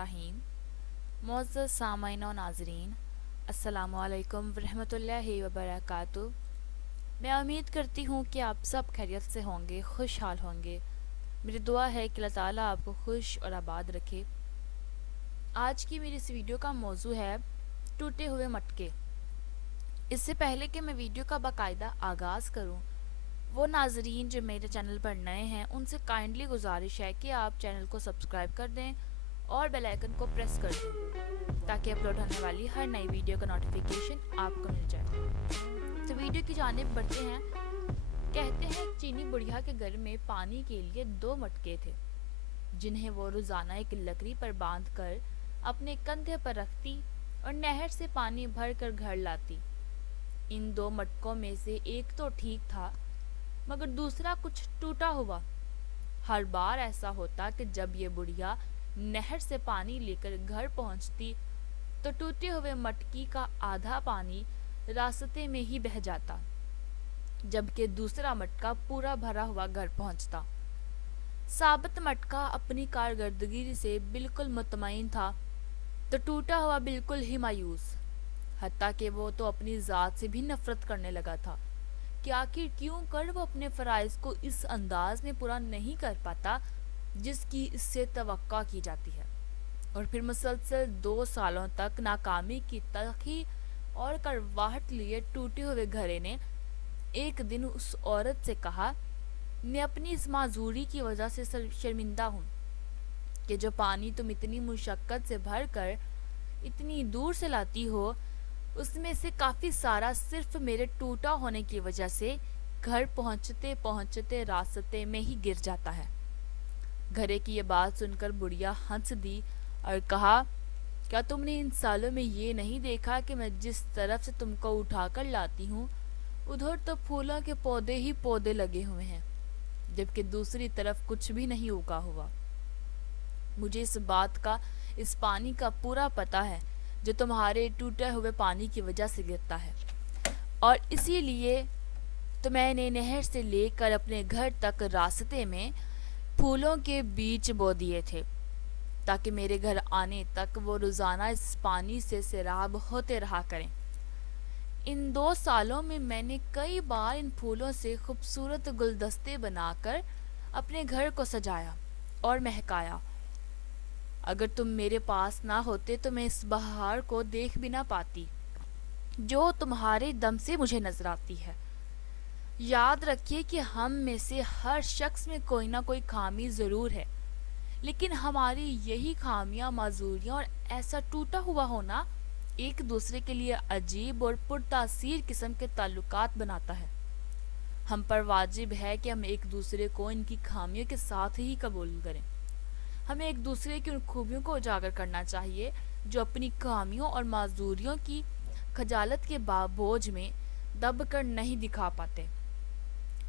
الرحیم۔ معزز سامعین و ناظرین، السلام علیکم ورحمۃ اللہ وبرکاتہ۔ میں امید کرتی ہوں کہ آپ سب خیریت سے ہوں گے، خوشحال ہوں گے۔ میری دعا ہے کہ اللہ تعالیٰ آپ کو خوش اور آباد رکھے۔ آج کی میری اس ویڈیو کا موضوع ہے ٹوٹے ہوئے مٹکے۔ اس سے پہلے کہ میں ویڈیو کا باقاعدہ آغاز کروں، وہ ناظرین جو میرے چینل پر نئے ہیں ان سے کائنڈلی گزارش ہے کہ آپ چینل کو سبسکرائب کر دیں اور بیل آئیکن کو پریس کر دیں تاکہ اپلوڈ ہونے والی ہر نئی ویڈیو کا نوٹیفیکیشن آپ کو مل جائے۔ تو ویڈیو کی جانب بڑھتے ہیں۔ کہتے ہیں چینی بڑھیا کے گھر میں پانی کے لیے 2 مٹکے تھے جنہیں وہ روزانہ ایک لکڑی پر باندھ کر اپنے کندھے پر رکھتی اور نہر سے پانی بھر کر گھر لاتی۔ ان 2 مٹکوں میں سے ایک تو ٹھیک تھا مگر دوسرا کچھ ٹوٹا ہوا۔ ہر بار ایسا ہوتا کہ جب یہ بڑھیا نہر سے پانی لے کر گھر پہنچتی تو ٹوٹے ہوئے مٹکی کا آدھا پانی راستے میں ہی بہہ جاتا، جبکہ دوسرا مٹکا پورا بھرا ہوا گھر پہنچتا۔ ثابت مٹکا اپنی کارکردگی سے بالکل مطمئن تھا تو ٹوٹا ہوا بالکل ہی مایوس، حتیٰ کہ وہ تو اپنی ذات سے بھی نفرت کرنے لگا تھا کہ آخر کیوں کر وہ اپنے فرائض کو اس انداز میں پورا نہیں کر پاتا جس کی اس سے توقع کی جاتی ہے۔ اور پھر مسلسل 2 سالوں تک ناکامی کی تلخی اور کرواہٹ لیے ٹوٹے ہوئے گھرے نے ایک دن اس عورت سے کہا، میں اپنی اس معذوری کی وجہ سے شرمندہ ہوں کہ جو پانی تم اتنی مشقت سے بھر کر اتنی دور سے لاتی ہو اس میں سے کافی سارا صرف میرے ٹوٹا ہونے کی وجہ سے گھر پہنچتے پہنچتے راستے میں ہی گر جاتا ہے۔ گھرے کی یہ بات سن کر بڑھیا ہنس دی اور کہا، کیا تم نے ان سالوں میں یہ نہیں دیکھا کہ میں جس طرف سے تم کو اٹھا کر لاتی ہوں ادھر تو پھولوں کے پودے ہی پودے لگے ہوئے ہیں جبکہ دوسری طرف کچھ بھی نہیں اگا ہوا۔ مجھے اس بات کا، اس پانی کا پورا پتہ ہے جو تمہارے ٹوٹے ہوئے پانی کی وجہ سے گرتا ہے، اور اسی لیے تو میں نے نہر سے لے کر اپنے گھر تک راستے میں پھولوں کے بیج بو دیے تھے تاکہ میرے گھر آنے تک وہ روزانہ اس پانی سے سیراب ہوتے رہا کریں۔ ان 2 سالوں میں میں نے کئی بار ان پھولوں سے خوبصورت گلدستے بنا کر اپنے گھر کو سجایا اور مہکایا۔ اگر تم میرے پاس نہ ہوتے تو میں اس بہار کو دیکھ بھی نہ پاتی جو تمہارے دم سے مجھے نظر آتی ہے۔ یاد رکھیے کہ ہم میں سے ہر شخص میں کوئی نہ کوئی خامی ضرور ہے، لیکن ہماری یہی خامیاں، معذوریاں اور ایسا ٹوٹا ہوا ہونا ایک دوسرے کے لیے عجیب اور پرتاثیر قسم کے تعلقات بناتا ہے۔ ہم پر واجب ہے کہ ہم ایک دوسرے کو ان کی خامیوں کے ساتھ ہی قبول کریں۔ ہمیں ایک دوسرے کی ان خوبیوں کو اجاگر کرنا چاہیے جو اپنی خامیوں اور معذوریوں کی خجالت کے بوجھ میں دب کر نہیں دکھا پاتے۔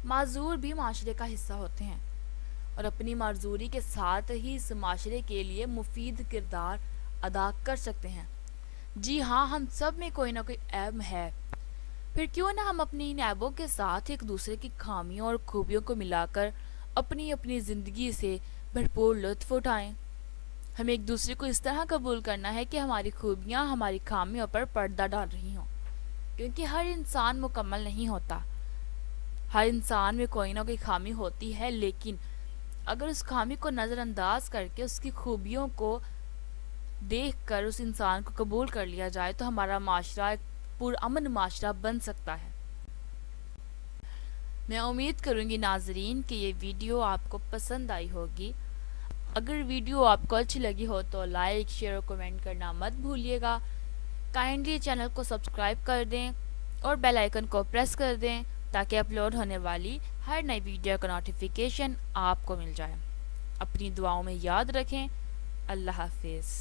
معذور بھی معاشرے کا حصہ ہوتے ہیں اور اپنی معذوری کے ساتھ ہی اس معاشرے کے لیے مفید کردار ادا کر سکتے ہیں۔ جی ہاں، ہم سب میں کوئی نہ کوئی عیب ہے، پھر کیوں نہ ہم اپنی ان عیبوں کے ساتھ ایک دوسرے کی خامیوں اور خوبیوں کو ملا کر اپنی زندگی سے بھرپور لطف اٹھائیں۔ ہمیں ایک دوسرے کو اس طرح قبول کرنا ہے کہ ہماری خوبیاں ہماری خامیوں پر پردہ ڈال رہی ہوں، کیونکہ ہر انسان مکمل نہیں ہوتا۔ ہر انسان میں کوئی نہ کوئی خامی ہوتی ہے، لیکن اگر اس خامی کو نظر انداز کر کے اس کی خوبیوں کو دیکھ کر اس انسان کو قبول کر لیا جائے تو ہمارا معاشرہ ایک پرامن معاشرہ بن سکتا ہے۔ میں امید کروں گی ناظرین کہ یہ ویڈیو آپ کو پسند آئی ہوگی۔ اگر ویڈیو آپ کو اچھی لگی ہو تو لائک، شیئر اور کمنٹ کرنا مت بھولیے گا۔ کائنڈلی چینل کو سبسکرائب کر دیں اور بیل آئیکن کو پریس کر دیں تاکہ اپلوڈ ہونے والی ہر نئی ویڈیو کا نوٹیفیکیشن آپ کو مل جائے۔ اپنی دعاؤں میں یاد رکھیں۔ اللہ حافظ۔